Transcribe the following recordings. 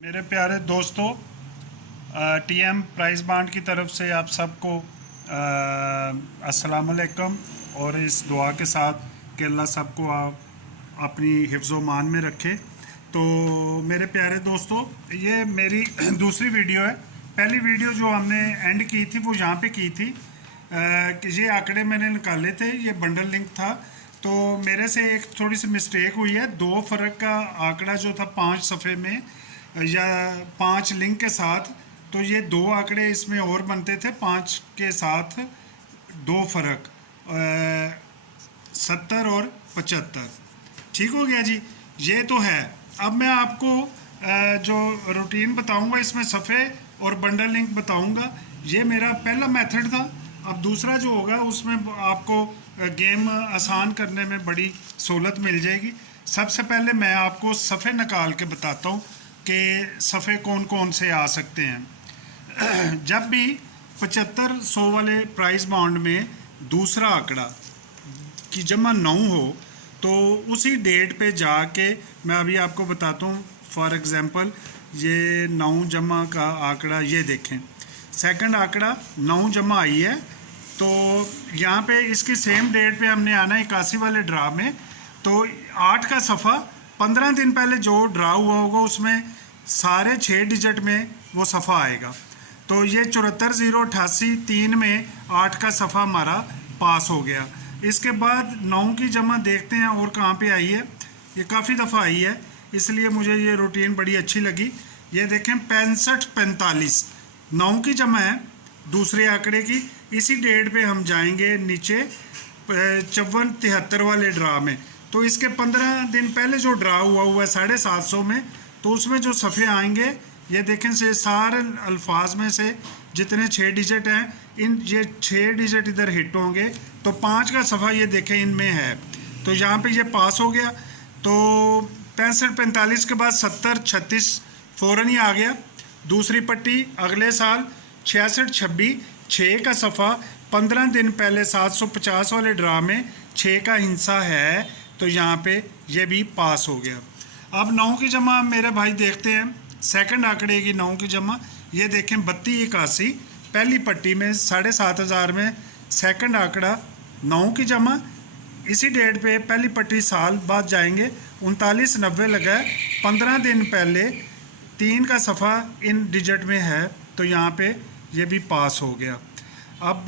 मेरे प्यारे दोस्तों, टीएम प्राइस बांड की तरफ से आप सबको अस्सलाम वालेकुम। और इस दुआ के साथ कि अल्लाह सबको आप अपनी हिफ्ज़ मान में रखे। तो मेरे प्यारे दोस्तों, ये मेरी दूसरी वीडियो है। पहली वीडियो जो हमने एंड की थी वो यहाँ पे की थी कि ये आंकड़े मैंने निकाले थे, ये बंडल लिंक था। तो मेरे से एक थोड़ी सी मिस्टेक हुई है। दो फ़र्क का आंकड़ा जो था 5 सफ़े में या 5 लिंक के साथ, तो ये दो आंकड़े इसमें और बनते थे 5 के साथ। दो फ़र्क 70 और 75। ठीक हो गया जी, ये तो है। अब मैं आपको जो रूटीन बताऊंगा इसमें सफ़े और बंडल लिंक बताऊंगा। ये मेरा पहला मेथड था। अब दूसरा जो होगा उसमें आपको गेम आसान करने में बड़ी सहूलत मिल जाएगी। सबसे पहले मैं आपको सफ़े निकाल के बताता हूँ कि सफ़े कौन कौन से आ सकते हैं। जब भी 75-100 वाले प्राइस बॉन्ड में दूसरा आंकड़ा की जमा 9 हो तो उसी डेट पे जाके मैं अभी आपको बताता हूँ। फॉर एग्ज़ाम्पल ये 9 जमा का आंकड़ा, ये देखें सेकंड आंकड़ा 9 जमा आई है। तो यहाँ पे इसकी सेम डेट पे हमने आना है 81 वाले ड्रा में। तो 8 का सफ़ा 15 दिन पहले जो ड्रा हुआ होगा उसमें सारे 6 डिजिट में वो सफ़ा आएगा। तो ये 74-0-88-3 में 8 का सफ़ा हमारा पास हो गया। इसके बाद 9 की जमा देखते हैं और कहाँ पे आई है। ये काफ़ी दफ़ा आई है, इसलिए मुझे ये रूटीन बड़ी अच्छी लगी। ये देखें 65-45 9 की जमा है दूसरे आंकड़े की। इसी डेट पे हम जाएंगे नीचे 54-73 वाले ड्रा में। तो इसके 15 दिन पहले जो ड्रा हुआ है 750 में, तो उसमें जो सफ़े आएंगे ये देखें से सारे अल्फाज में से जितने 6 डिजिट हैं, इन ये 6 डिजिट इधर हिट होंगे। तो 5 का सफ़ा ये देखें इनमें है, तो यहाँ पे ये पास हो गया। तो 65-45 के बाद 70-36 फ़ौरन ही आ गया। दूसरी पट्टी अगले साल 66-26 6 का सफ़ा 15 दिन पहले 750 वाले ड्रा में 6 का हिस्सा है, तो यहाँ पे ये भी पास हो गया। अब 9 की जमा मेरे भाई देखते हैं। सेकंड आंकड़े की 9 की जमा ये देखें 32-81 पहली पट्टी में 7,500 में सेकंड आंकड़ा 9 की जमा। इसी डेट पे पहली पट्टी साल बाद जाएंगे 39-90 लगा है 15 दिन पहले 3 का सफ़ा इन डिजिट में है, तो यहाँ पे ये भी पास हो गया। अब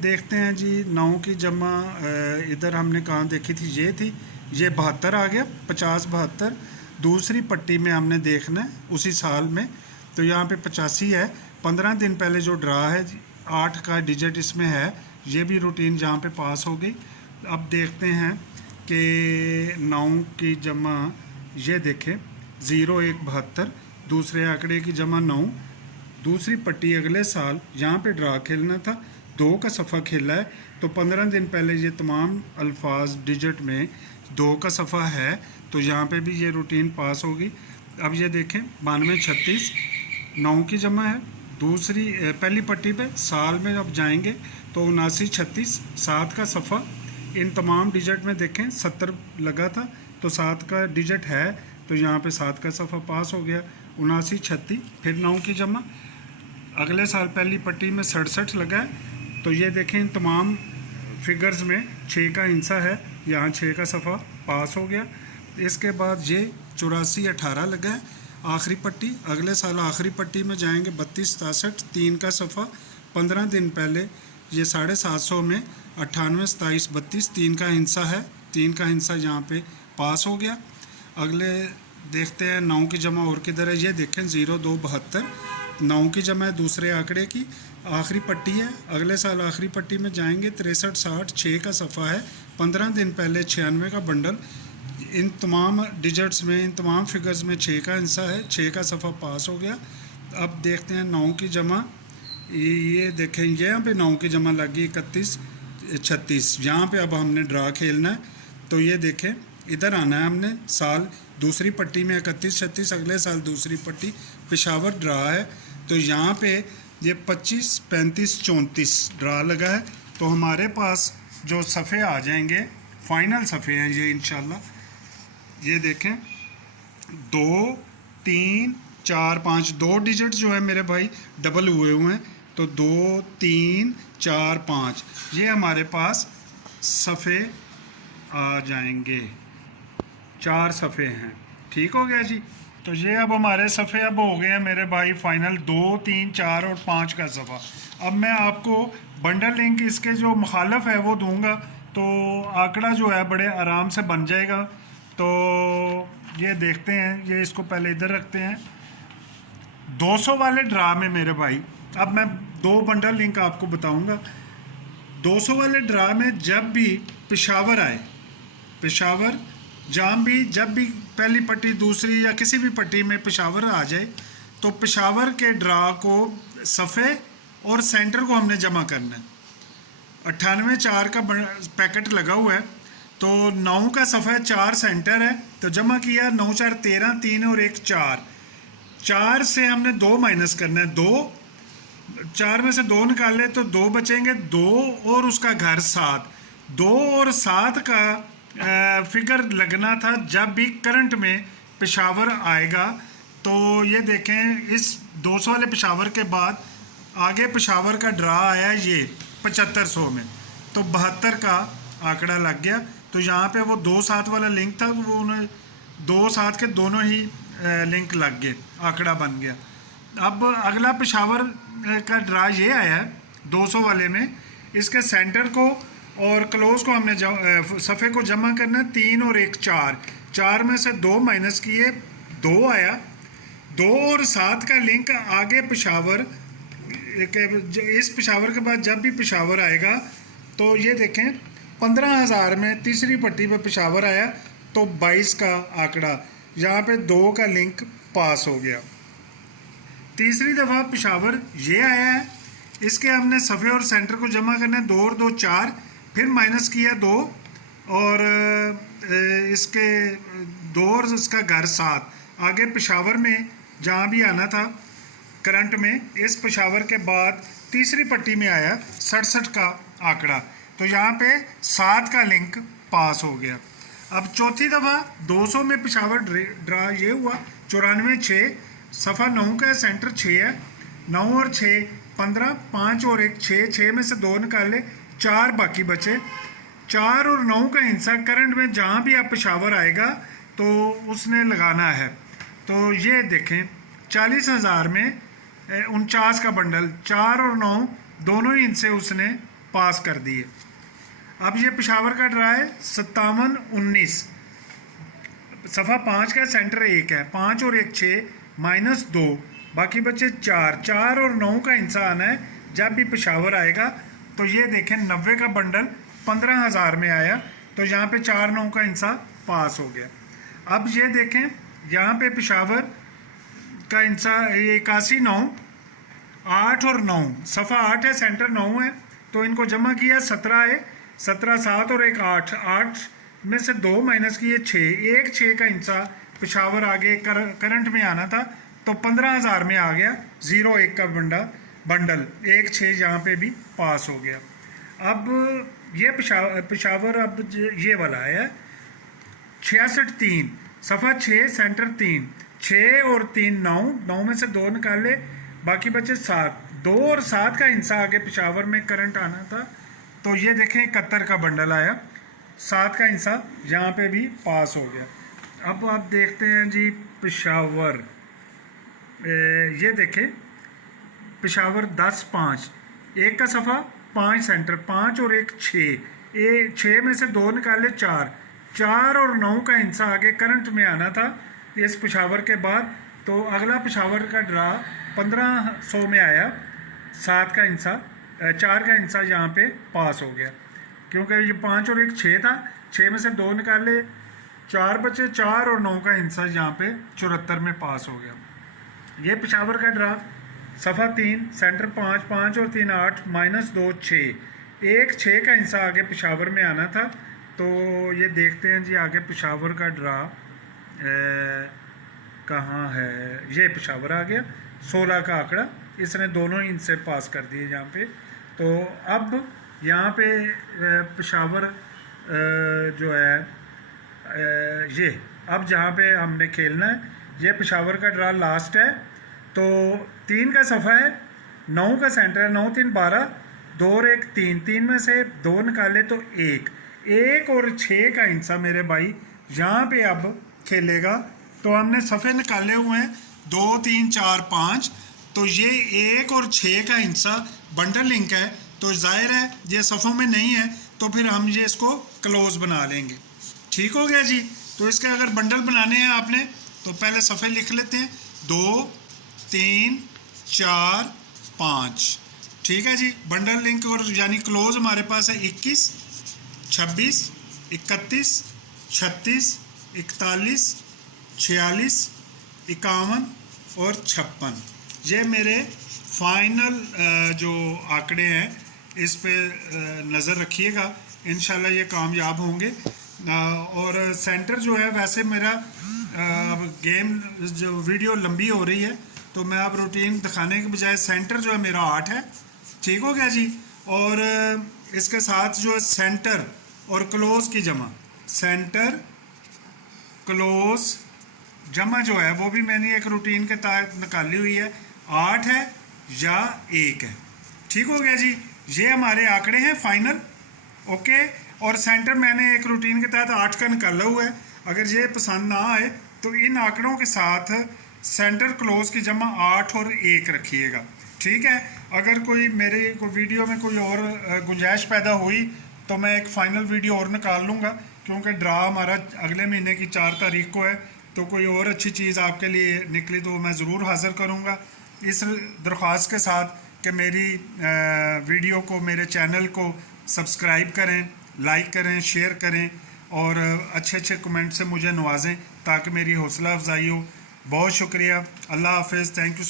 देखते हैं जी 9 की जमा इधर हमने कहाँ देखी थी, ये थी, ये 72 आ गया 50-72। दूसरी पट्टी में हमने देखना है उसी साल में, तो यहाँ पे 85 है 15 दिन पहले जो ड्रा है 8 का डिजिट इसमें है, ये भी रूटीन जहाँ पे पास हो गई। अब देखते हैं कि 9 की जमा ये देखें 0-1-72 दूसरे आंकड़े की जमा 9। दूसरी पट्टी अगले साल यहाँ पे ड्रा खेलना था, 2 का सफ़ा खेला है, तो 15 दिन पहले ये तमाम अल्फाज डिजिट में 2 का सफ़ा है, तो यहाँ पे भी ये रूटीन पास होगी। अब ये देखें 92-36 9 की जमा है दूसरी पहली पट्टी पे साल में। अब जाएंगे तो 79-36 7 का सफ़ा इन तमाम डिजिट में देखें 70 लगा था, तो 7 का डिजिट है, तो यहाँ पे 7 का सफ़ा पास हो गया 79-36। फिर 9 की जमा अगले साल पहली पट्टी में 67 लगा है, तो ये देखें इन तमाम फिगर्स में 6 का हिस्सा है, यहाँ 6 का सफ़ा पास हो गया। इसके बाद ये 84-18 लगा है आखिरी पट्टी। अगले साल आखिरी पट्टी में जाएंगे 32-67 3 का सफ़ा 15 दिन पहले ये 750 में 98-27-32 3 का हिस्सा है, 3 का हिस्सा यहाँ पे पास हो गया। अगले देखते हैं 9 की जमा और किधर है, ये देखें 02-72 9 की जमा है दूसरे आंकड़े की आखिरी पट्टी है। अगले साल आखिरी पट्टी में जाएंगे 63-60 6 का सफ़ा है 15 दिन पहले 96 का बंडल। इन तमाम डिजिट्स में इन तमाम फिगर्स में 6 का हिस्सा है, 6 का सफ़ा पास हो गया। अब देखते हैं 9 की जमा, ये देखें यहाँ पे 9 की जमा लगी 31-36 यहाँ पे अब हमने ड्रा खेलना है। तो ये देखें इधर आना है हमने साल दूसरी पट्टी में 31-36 अगले साल दूसरी पट्टी पेशावर ड्रा है, तो यहाँ पे ये 25-35-34 ड्रा लगा है। तो हमारे पास जो सफ़े आ जाएंगे फाइनल सफ़े हैं ये इंशाल्लाह। ये देखें 2, 3, 4 5 2 डिजिट जो है मेरे भाई डबल हुए हुए हैं, तो 2 3 4 5 ये हमारे पास सफ़े आ जाएंगे। 4 सफ़े हैं, ठीक हो गया जी। तो ये अब हमारे सफ़े अब हो गए हैं मेरे भाई फाइनल 2 3 4 और 5 का सफ़ा। अब मैं आपको बंडल लिंक इसके जो मुखालफ है वो दूंगा, तो आंकड़ा जो है बड़े आराम से बन जाएगा। तो ये देखते हैं, ये इसको पहले इधर रखते हैं। 200 वाले ड्रा में मेरे भाई अब मैं 2 बंडल लिंक आपको बताऊंगा। 200 वाले ड्रा में जब भी पेशावर आए, पेशावर जहाँ भी जब भी पहली पट्टी दूसरी या किसी भी पट्टी में पेशावर आ जाए, तो पेशावर के ड्रा को सफ़े और सेंटर को हमने जमा करना है। 98 4 का पैकेट लगा हुआ है, तो 9 का सफ़ा है, 4 सेंटर है, तो जमा किया 9 4 13, 3 और 1 4। 4 से हमने 2 माइनस करना है, 2 4 में से 2 निकाले तो 2 बचेंगे, 2 और उसका घर 7। 2 और 7 का फिगर लगना था जब भी करंट में पेशावर आएगा। तो ये देखें, इस 200 वाले पेशावर के बाद आगे पेशावर का ड्रा आया ये 7500 में, तो 72 का आंकड़ा लग गया। तो यहाँ पे वो 2 7 वाला लिंक था, वो उन्हें 2 7 के दोनों ही लिंक लग गए, आंकड़ा बन गया। अब अगला पेशावर का ड्रा ये आया है 200 वाले में, इसके सेंटर को और क्लोज को हमने सफ़े को जमा करना है। 3 और 1 4, 4 में से 2 माइनस किए, 2 आया। 2 और 7 का लिंक आगे पेशावर इस पेशावर के बाद जब भी पेशावर आएगा, तो ये देखें 15,000 में तीसरी पट्टी पे पेशावर आया, तो 22 का आंकड़ा, यहाँ पे 2 का लिंक पास हो गया। तीसरी दफ़ा पेशावर ये आया है, इसके हमने सफ़े और सेंटर को जमा करना है। 2 और 2 4, फिर माइनस किया 2 और इसके 2 और इसका घर 7। आगे पेशावर में जहाँ भी आना था करंट में, इस पेशावर के बाद तीसरी पट्टी में आया 67 का आंकड़ा, तो यहाँ पे 7 का लिंक पास हो गया। अब चौथी दफ़ा 200 में पेशावर ड्रा ये हुआ 94 6, सफ़ा 9 का सेंटर 6 है, 9 और 6 15, 5 और 1 6, 6 में से 2 निकाले, 4 बाकी बचे। 4 और 9 का हिस्सा करंट में जहाँ भी आप पेशावर आएगा तो उसने लगाना है। तो ये देखें 40,000 में 49 का बंडल, 4 और 9 दोनों ही इनसे उसने पास कर दिए। अब ये पेशावर का ड्रा है 57 19, सफ़ा 5 का सेंटर 1 है, 5 और 1 6 माइनस 2, बाकी बचे 4। 4 और 9 का हिस्सा आना है जब भी पेशावर आएगा। तो ये देखें 90 का बंडल 15,000 में आया, तो यहाँ पे 4 9 का हिस्सा पास हो गया। अब ये देखें यहाँ पे पेशावर का हिस्सा 81 9, 8 और 9, सफ़ा 8 है सेंटर 9 है, तो इनको जमा किया 17 है, 17 7 और 1 8, 8 में से 2 माइनस किए 6, 1 6 का हिस्सा पेशावर आगे करंट में आना था, तो 15,000 में आ गया। 0 1 का बंडल 1 6 यहाँ पे भी पास हो गया। अब ये पेशावर अब ये वाला है 66 3, सफ़ा 6 सेंटर 3, 6 और 3 9, 9 में से 2 निकाले, बाकी बचे 7। 2 और 7 का हिस्सा आगे पेशावर में करंट आना था, तो ये देखें 71 का बंडल आया, 7 का हिस्सा यहाँ पे भी पास हो गया। अब आप देखते हैं जी पेशावर, ये देखें पेशावर 10 5, 1 का सफ़ा 5 सेंटर 5 और 1 6, 6 में से 2 निकाले 4, 4 और 9 का हिस्सा आगे करंट में आना था इस पेशावर के बाद। तो अगला पेशावर का ड्रा 1500 में आया, 7 का हिस्सा 4 का हिस्सा यहाँ पे पास हो गया, क्योंकि ये 5 और 1 6 था, 6 में से 2 निकाले, 4 बचे, 4 और 9 का हिस्सा यहाँ पे 74 में पास हो गया। ये पेशावर का ड्रा सफ़ा 3 सेंटर 5 5 और 3 8 माइनस 2 6, 1 6 का हिस्सा आगे पेशावर में आना था। तो ये देखते हैं जी आगे पेशावर का ड्रा कहाँ है, ये पेशावर आ गया 16 का आंकड़ा, इसने दोनों ही इनसे पास कर दिए यहाँ पे। तो अब यहाँ पे पेशावर जो है ये अब जहाँ पे हमने खेलना है ये पेशावर का ड्रा लास्ट है। तो 3 का सफ़ा है, 9 का सेंटर है, 9 3 12, 2 और 1 3, 3 में से 2 निकाले तो 1 और 6 का हिस्सा मेरे भाई यहाँ पे अब खेलेगा। तो हमने सफ़े निकाले हुए हैं 2 3 4 5, तो ये 1 और 6 का हिस्सा बंडल लिंक है, तो जाहिर है ये सफ़ों में नहीं है, तो फिर हम ये इसको क्लोज बना लेंगे। ठीक हो गया जी। तो इसके अगर बंडल बनाने हैं आपने तो पहले सफ़े लिख लेते हैं 2 3 4 5। ठीक है जी। बंडल लिंक और यानी क्लोज हमारे पास है 21 26 31 36 41 46 51 और 56। ये मेरे फाइनल जो आंकड़े हैं, इस पे नज़र रखिएगा, इंशाल्लाह ये कामयाब होंगे। और सेंटर जो है, वैसे मेरा गेम जो वीडियो लंबी हो रही है तो मैं अब रूटीन दिखाने के बजाय सेंटर जो है मेरा 8 है। ठीक हो गया जी। और इसके साथ जो है सेंटर और क्लोज की जमा, सेंटर क्लोज जमा जो है वो भी मैंने एक रूटीन के तहत निकाली हुई है, 8 है या 1 है। ठीक हो गया जी। ये हमारे आंकड़े हैं फाइनल। ओके। और सेंटर मैंने एक रूटीन के तहत 8 का निकाला हुआ है। अगर ये पसंद ना आए तो इन आंकड़ों के साथ सेंटर क्लोज की जमा 8 और 1 रखिएगा। ठीक है। अगर कोई मेरे को वीडियो में कोई और गुंजाइश पैदा हुई तो मैं एक फ़ाइनल वीडियो और निकाल लूँगा, क्योंकि ड्रा हमारा अगले महीने की 4 तारीख को है। तो कोई और अच्छी चीज़ आपके लिए निकली तो मैं ज़रूर हाज़िर करूँगा, इस दरख्वास्त के साथ कि मेरी वीडियो को, मेरे चैनल को सब्सक्राइब करें, लाइक करें, शेयर करें और अच्छे अच्छे कमेंट से मुझे नवाजें ताकि मेरी हौसला अफजाई हो। बहुत शुक्रिया। अल्लाह हाफ़िज़। Thank you.